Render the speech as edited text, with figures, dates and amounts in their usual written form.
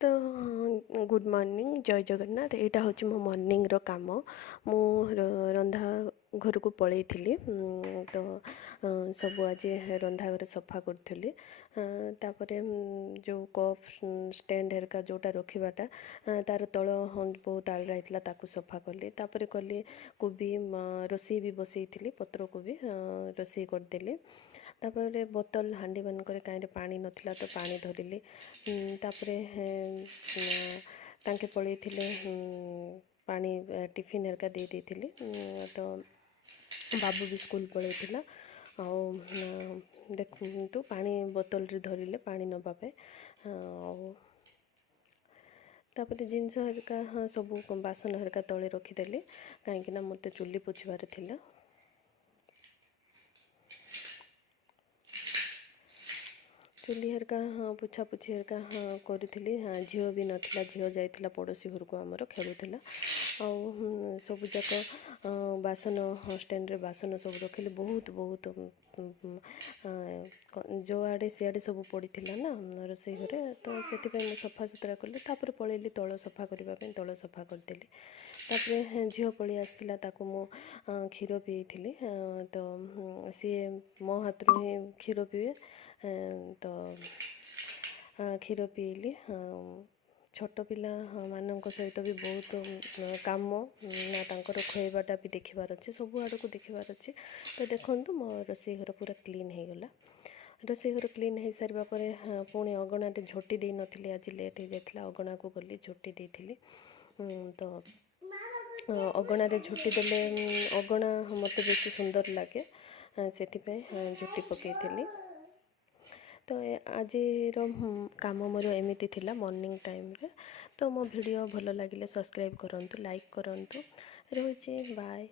तो good morning जय जगन्नाथ यहाँ हूँ मो मॉर्निंग रो काम मु रंधा घर को पलई थी तो सब आज रंधा घर सफा करी तापर जो कप स्टैंड हेरका जोटा रखिबाटा तार तल बहुत आलरा होता ताकू सफा कली तापर कली कोबी रोषे भी बसई थी पत्र कोबी रोषे करदेली तापर बोतल हांडी मानक कहीं पानी नथिला तो पानी धरिली तापर तांके पलई थिले पानी टिफिन हेरका दे देइथिली तो बाबू भी स्कूल पलई थिला देखु पानी बोतल रे धरिले पानी नबा पे तापर जिनस हेरका सब बासन हेरका तले रखीदेली कहीं मत चुली पोछबार थिला चुली हेरका पोछापोछी हेरका करी झील भी नाला झील जाइला पड़ोसी घर को आमर खेलुला सब जाक बासन स्टैंड रे बासन सब रखिले बहुत बहुत जो आड़े सियाड़े सब पड़ा ना रोषे घरे तो से सफा सुतरा कली तापर पलैली तल सफा करने तल सफा करदेली तापर झील पलि आसला ताकू मु क्षीर पीली तो सी मो हाथ ही क्षीर पीए तो क्षीर पीली छोट पिला मानक सहित भी बहुत काम ना तांकर खुआबाटा भी देखिबार अच्छे सब आड़ को देखिबार अच्छे तो देखूँ मो रोषे घर पूरा क्लीन हो गला रोषे घर क्लीन हो सारा पर पुणी अगणा झोटी दे नी आज लेट हो जाता अगणा को गली झोटी देती तो अगणा झोटी देले अगणा मत बेस सुंदर लगे से झोटी पकई तो आज काम मोर एमती थिला मॉर्निंग टाइम रे तो मो वीडियो भल लगे सब्सक्राइब करंतु लाइक करंतु रहुची बाय।